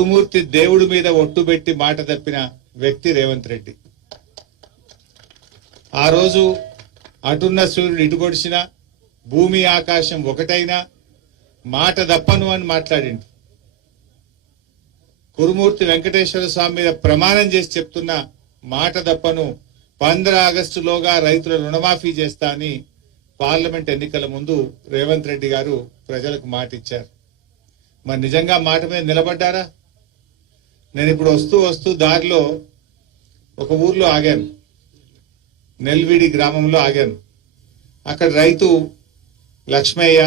గురుమూర్తి దేవుడి మీద ఒట్టు పెట్టి మాట తప్పిన వ్యక్తి రేవంత్ రెడ్డి. ఆ రోజు అటున్న సూర్యుడు ఇటు కొడిచిన, భూమి ఆకాశం ఒకటైనా మాట తప్పను అని మాట్లాడిండు. కురుమూర్తి వెంకటేశ్వర స్వామి మీద ప్రమాణం చేసి చెప్తున్న మాట తప్పను, 15 ఆగస్టులోగా రైతుల రుణమాఫీ చేస్తా అని పార్లమెంట్ ఎన్నికల ముందు రేవంత్ రెడ్డి గారు ప్రజలకు మాట ఇచ్చారు. మరి నిజంగా మాట మీద నిలబడ్డారా? నేను ఇప్పుడు వస్తూ దారిలో ఒక ఊర్లో ఆగాను, నెల్విడి గ్రామంలో ఆగాను. అక్కడ రైతు లక్ష్మయ్య,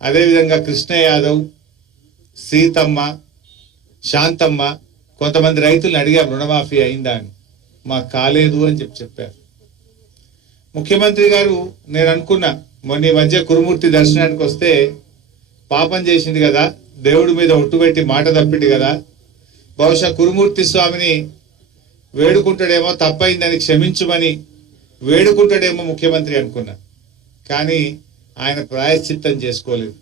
అదేవిధంగా కృష్ణ యాదవ్, సీతమ్మ, శాంతమ్మ, కొంతమంది రైతులను అడిగాం రుణమాఫీ అయిందా అని. మాకు కాలేదు అని చెప్పారు. ముఖ్యమంత్రి గారు నేను అనుకున్నా, మొన్న ఈ మధ్య కురుమూర్తి దర్శనానికి వస్తే పాపం చేసింది కదా, దేవుడి మీద ఒట్టుబెట్టి మాట తప్పింది కదా, బహుశా కురుమూర్తి స్వామిని వేడుకుంటాడేమో, తప్పైందని క్షమించుమని వేడుకుంటాడేమో ముఖ్యమంత్రి అనుకున్నా. కానీ ఆయన ప్రాయశ్చిత్తం చేసుకోలేదు.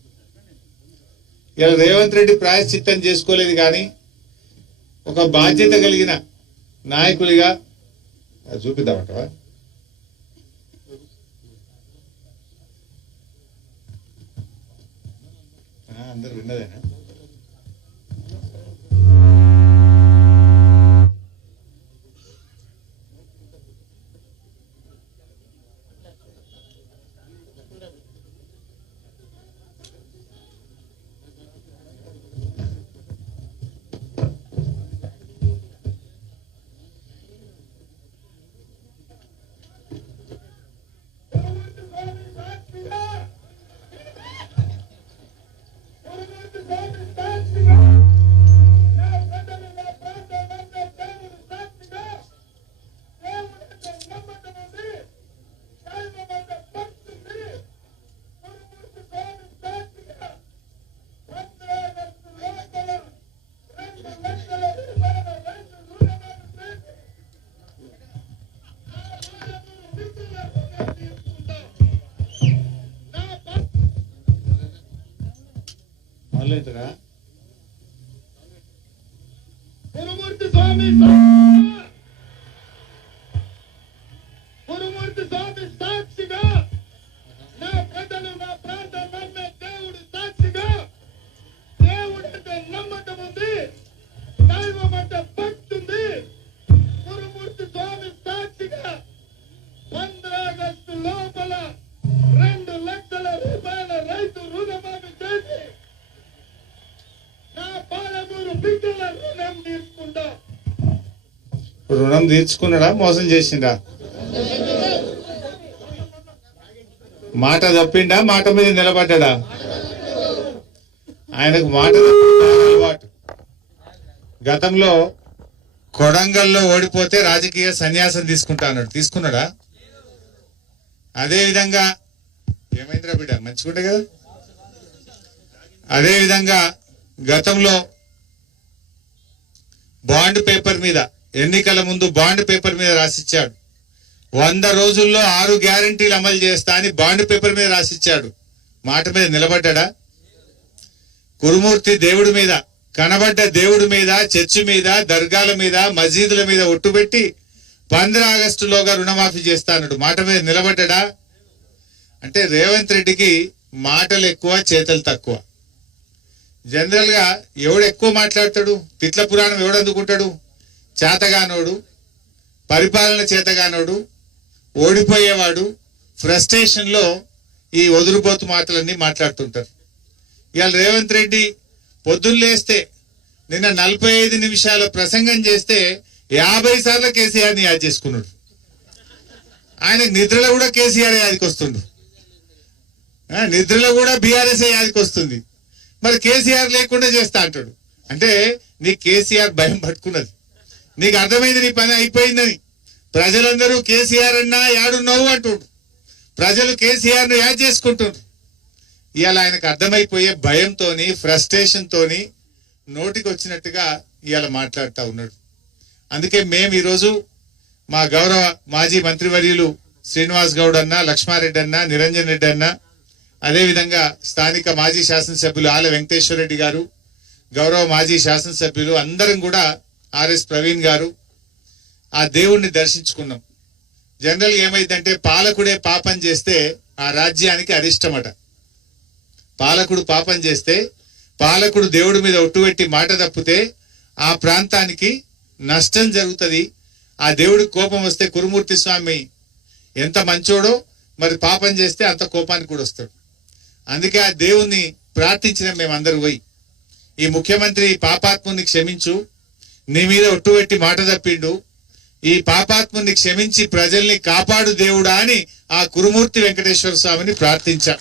ఇలా రేవంత్ రెడ్డి ప్రాయశ్చిత్తం చేసుకోలేదు. కానీ ఒక బాధ్యత కలిగిన నాయకుడిగా చూపిద్దామంటవా? అందరు విన్నదేనా? కురుమూర్తి స్వామి సాక్షిగా, నా ప్రజలు నా ప్రాంతం నమ్మే దేవుడు సాక్షిగా, దేవుడంటే నమ్మకం ఉంది, దైవం అంటే భక్తి ఉంది. కురుమూర్తి స్వామి సాక్షిగా 15 ఆగస్టు లోపల 2 లక్షల రూపాయల రైతు రుణమాఫీ చేసి నా పాలమూరు బిడ్డల రుణం తీసుకుంటా. రుణం తీర్చుకున్నాడా, మోసం చేసిండా? మాట తప్పిండా, మాట మీద నిలబడ్డా? ఆయనకు మాట అలవాటు. గతంలో కొడంగల్లో ఓడిపోతే రాజకీయ సన్యాసం తీసుకుంటా అన్నాడు. తీసుకున్నాడా? అదే విధంగా ఏమైందిరా బిడ్డ, మంచిగుంటే కదా. అదే విధంగా గతంలో బాండ్ పేపర్ మీద, ఎన్నికల ముందు బాండ్ పేపర్ మీద రాసిచ్చాడు, 100 రోజుల్లో 6 గ్యారంటీలు అమలు చేస్తా అని బాండ్ పేపర్ మీద రాసిచ్చాడు. మాట మీద నిలబడ్డా? కురుమూర్తి దేవుడి మీద, కనబడ్డ దేవుడి మీద, చర్చి మీద, దర్గాల మీద, మసీదుల మీద ఒట్టుబెట్టి 15 ఆగస్టులోగా రుణమాఫీ చేస్తాడు. మాట మీద నిలబడ్డా? అంటే రేవంత్ రెడ్డికి మాటలు ఎక్కువ, చేతలు తక్కువ. జనరల్ గా ఎవడు ఎక్కువ మాట్లాడతాడు, తిట్ల పురాణం ఎవడు అందుకుంటాడు? చేతగానోడు, పరిపాలన చేతగానోడు, ఓడిపోయేవాడు, ఫ్రస్ట్రేషన్ లో ఈ వదులుపోతు మాటలన్నీ మాట్లాడుతుంటారు. ఇవాళ రేవంత్ రెడ్డి పొద్దున్న లేస్తే నిన్న 45 నిమిషాల ప్రసంగం చేస్తే 50 సార్లు కేసీఆర్ని యాద్ చేసుకున్నాడు. ఆయనకు నిద్రలో కూడా కేసీఆర్ యాదికి వస్తుండు, నిద్రలో కూడా బీఆర్ఎస్ యాదికి వస్తుంది. మరి కేసీఆర్ లేకుండా చేస్తా అంటాడు. అంటే నీ కేసీఆర్ భయం పట్టుకున్నది, నీకు అర్థమైంది నీ పని అయిపోయిందని. ప్రజలందరూ కేసీఆర్ అన్నా యాడున్నావు అంటుండ్రు, ప్రజలు కేసీఆర్ ను యాడ్ చేసుకుంటుండ్రు. ఇవాళ ఆయనకు అర్థమైపోయే భయంతోని, ఫ్రస్ట్రేషన్ తోని నోటికి వచ్చినట్టుగా ఇవాళ మాట్లాడుతూ ఉన్నాడు. అందుకే మేము ఈరోజు మా గౌరవ మాజీ మంత్రివర్యులు శ్రీనివాస్ గౌడ్ అన్న, లక్ష్మారెడ్డి అన్న, నిరంజన్ రెడ్డి అన్న, అదేవిధంగా స్థానిక మాజీ శాసనసభ్యులు ఆల వెంకటేశ్వర రెడ్డి గారు, గౌరవ మాజీ శాసనసభ్యులు అందరం కూడా ఆర్ఎస్ ప్రవీణ్ గారు ఆ దేవుణ్ణి దర్శించుకున్నాం. జనరల్ ఏమైందంటే పాలకుడే పాపం చేస్తే ఆ రాజ్యానికి అరిష్టమట. పాలకుడు పాపం చేస్తే, పాలకుడు దేవుడి మీద ఒట్టుపెట్టి మాట తప్పితే ఆ ప్రాంతానికి నష్టం జరుగుతుంది. ఆ దేవుడికి కోపం వస్తే కురుమూర్తి స్వామి ఎంత మంచోడో మరి పాపం చేస్తే అంత కోపానికి కూడా వస్తాడు. అందుకే ఆ దేవుణ్ణి ప్రార్థించిన మేమందరూ పోయి, ఈ ముఖ్యమంత్రి పాపాత్ముని క్షమించు, నీ మీద ఒట్టుపెట్టి మాట తప్పిండు, ఈ పాపాత్ముని క్షమించి ప్రజల్ని కాపాడు దేవుడా అని ఆ కురుమూర్తి వెంకటేశ్వర స్వామిని ప్రార్థించా.